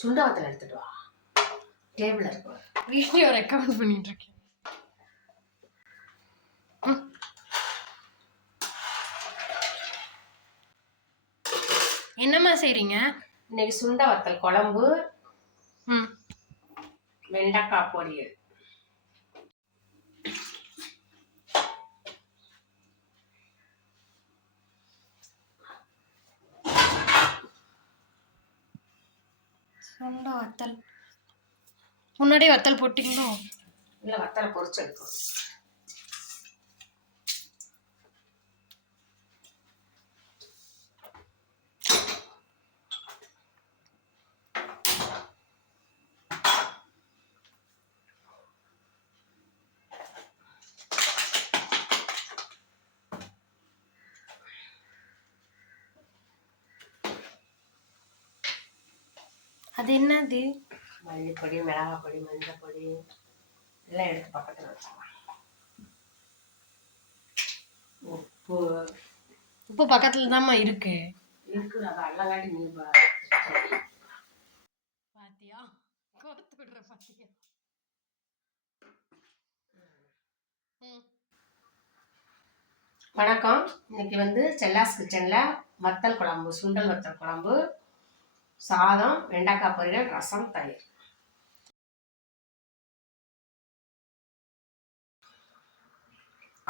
சுண்டவத்தல் எடுத்துட்டு வா, டேபிள் இருக்கு. வீடியோ ரெக்கார்ட் பண்ணிட்டு இருக்கேன். என்னம்மா செய்றீங்க? இன்னைக்கு சுண்டவத்தல் குழம்பு, வெண்டைக்காய் பொரியல். சுண்டை வத்தல் முன்னாடியே வத்தல் போட்டிங்களோ? இல்லை, வத்தலை பொரிச்சு எடுக்கும். அது என்னது? மல்லிப்பொடி, மிளகாய் பொடி, மஞ்சள் பொடி எல்லாம் எடுத்து பக்கத்தில் வச்சுக்கலாம். உப்பு உப்பு பக்கத்துல தான்மா இருக்கு. அது அல்லங்காட்டி நீ பாத்தியா? கோர்த்து விடுற பாத்தியா? வணக்கம். இன்னைக்கு செல்லாஸ் கிச்சனில் வத்தல் குழம்பு, சுண்டல் வத்தல் குழம்பு, சாதம், வெண்டைக்காய் பொரியல், ரசம், தயிர்.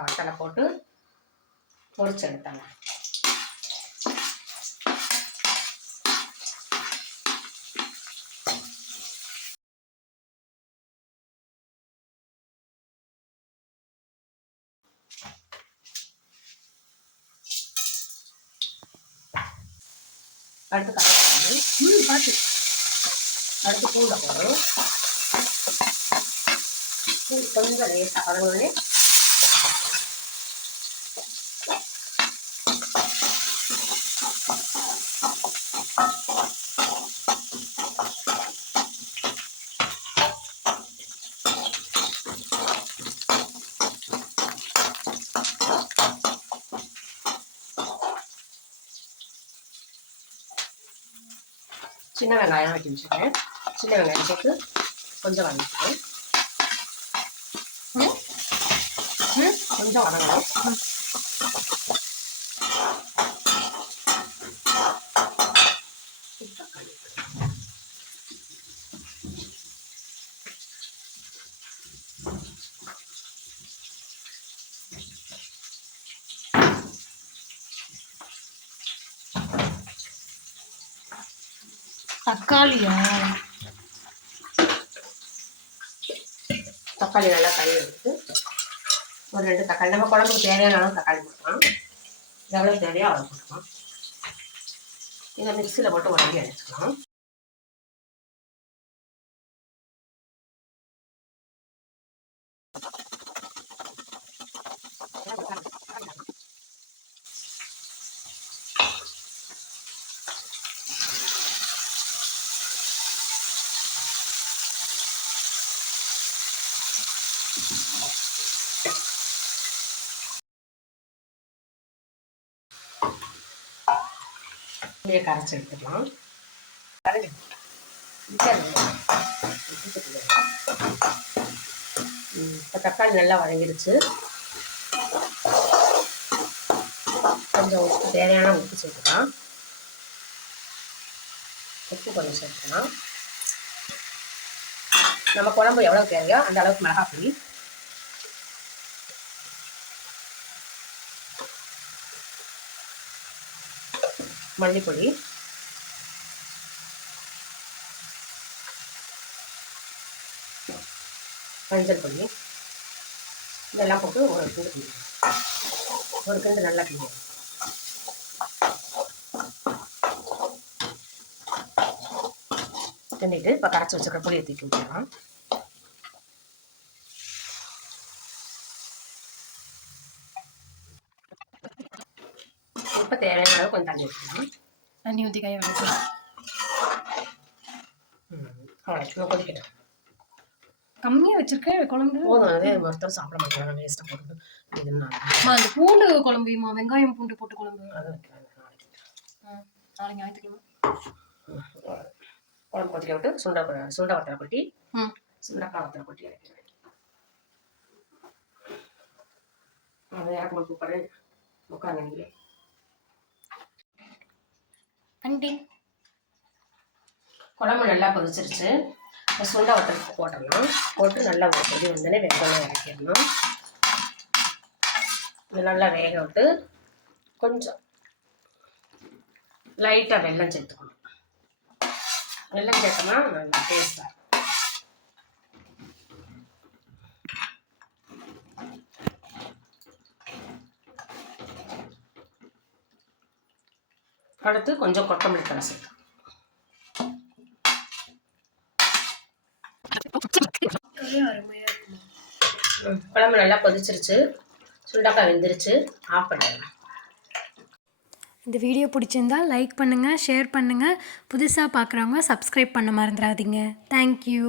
வத்தலை போட்டு பொரிச்சு எடுத்தாங்க. அடுத்து கலந்து பார்த்து அடுத்து பூண்டை போடும். கொஞ்சம் லேசாக வதங்கணுன்னே சின்ன வெங்காயம் வெட்டி வச்சுருக்கேன். சின்ன வெங்காயம் போட்டு கொஞ்சம் வதக்கிட்டேன். கொஞ்சம் வதங்கணும். தக்காளியா? தக்காளி நல்லா கழுவி எடுத்து ஒரு 2 தக்காளி, நம்ம குழம்புக்கு தேவையான அளவு தக்காளி போட்டுக்கலாம். எவ்வளோ தேவையோ அவ்வளோ போட்டுக்கலாம். இதை மிக்சியில் போட்டு உடம்பி அடிச்சுக்கலாம். அப்படியே கரைச்சி எடுத்துக்கலாம். இப்போ தக்காளி நல்லா வதங்கிடுச்சு. கொஞ்சம் உப்பு, தேவையான உப்பு சேர்த்துக்கலாம். உப்பு கொஞ்சம் சேர்த்துக்கலாம். நம்ம குழம்பு எவ்வளோ தேவையோ அந்த அளவுக்கு மிளகாய் பொடி, மல்லிப்பொடி, மஞ்சள் பொடி இதெல்லாம் போட்டு ஒரு கிண்டு நல்லா கிண்டும். கிண்டிட்டு இப்போ கரைச்சி வச்சுக்கிற பொடியை தூக்கி விட்டுக்கலாம். இப்போ தேவையான அளவு கொஞ்சம் தண்ணி ஊற்றிக்கலாம். தண்ணி ஊற்றி கையை வச்சுக்கலாம். அவ்வளோ சும்மா கொதிக்கட்டும். கம்மியாக வச்சிருக்கேன் குழம்பு. போதும், அதே ஒருத்தர் சாப்பிட மாட்டாங்க, வேஸ்ட்டாக போட்டு. இதுன்னா அந்த பூண்டு குழம்புமா, வெங்காயம் பூண்டு போட்டு குழம்பு அது வைக்கலாம். நாளைக்கு ஞாயிற்றுக்கிழமை. குழம்பு கொதிக்க விட்டு சுண்டை வத்தலை கொட்டி சுண்டக்காய் வத்தலை கொட்டி இறக்கிறேன். அது இறக்கும்போது கூப்பிட்ற உட்காந்து நீங்களே. ஆண்டி குழம்பு நல்லா கொதிச்சிருச்சு. சுண்டை வத்தலுக்கு போட்டோம்னா போட்டு நல்லா ஒரு கொதி வந்தோடனே வெங்காயம் இறக்கிடணும். இது நல்லா வேக விட்டு கொஞ்சம் லைட்டாக வெல்லம் சேர்த்துக்கணும். வெல்லம் சேர்த்தோம்னா நல்லா டேஸ்டாக இருக்கும். அடுத்து கொஞ்சம் கொத்தமல்லி தழை சேர்த்து குழம்பு நல்லா கொதிச்சிருச்சு. சுண்டக்காய் வெந்துருச்சு. ஆஃப் பண்ணிடலாம். இந்த வீடியோ பிடிச்சிருந்தா லைக் பண்ணுங்கள், ஷேர் பண்ணுங்கள். புதுசாக பார்க்குறவங்க சப்ஸ்கிரைப் பண்ண மறந்துடாதீங்க. தேங்க்யூ.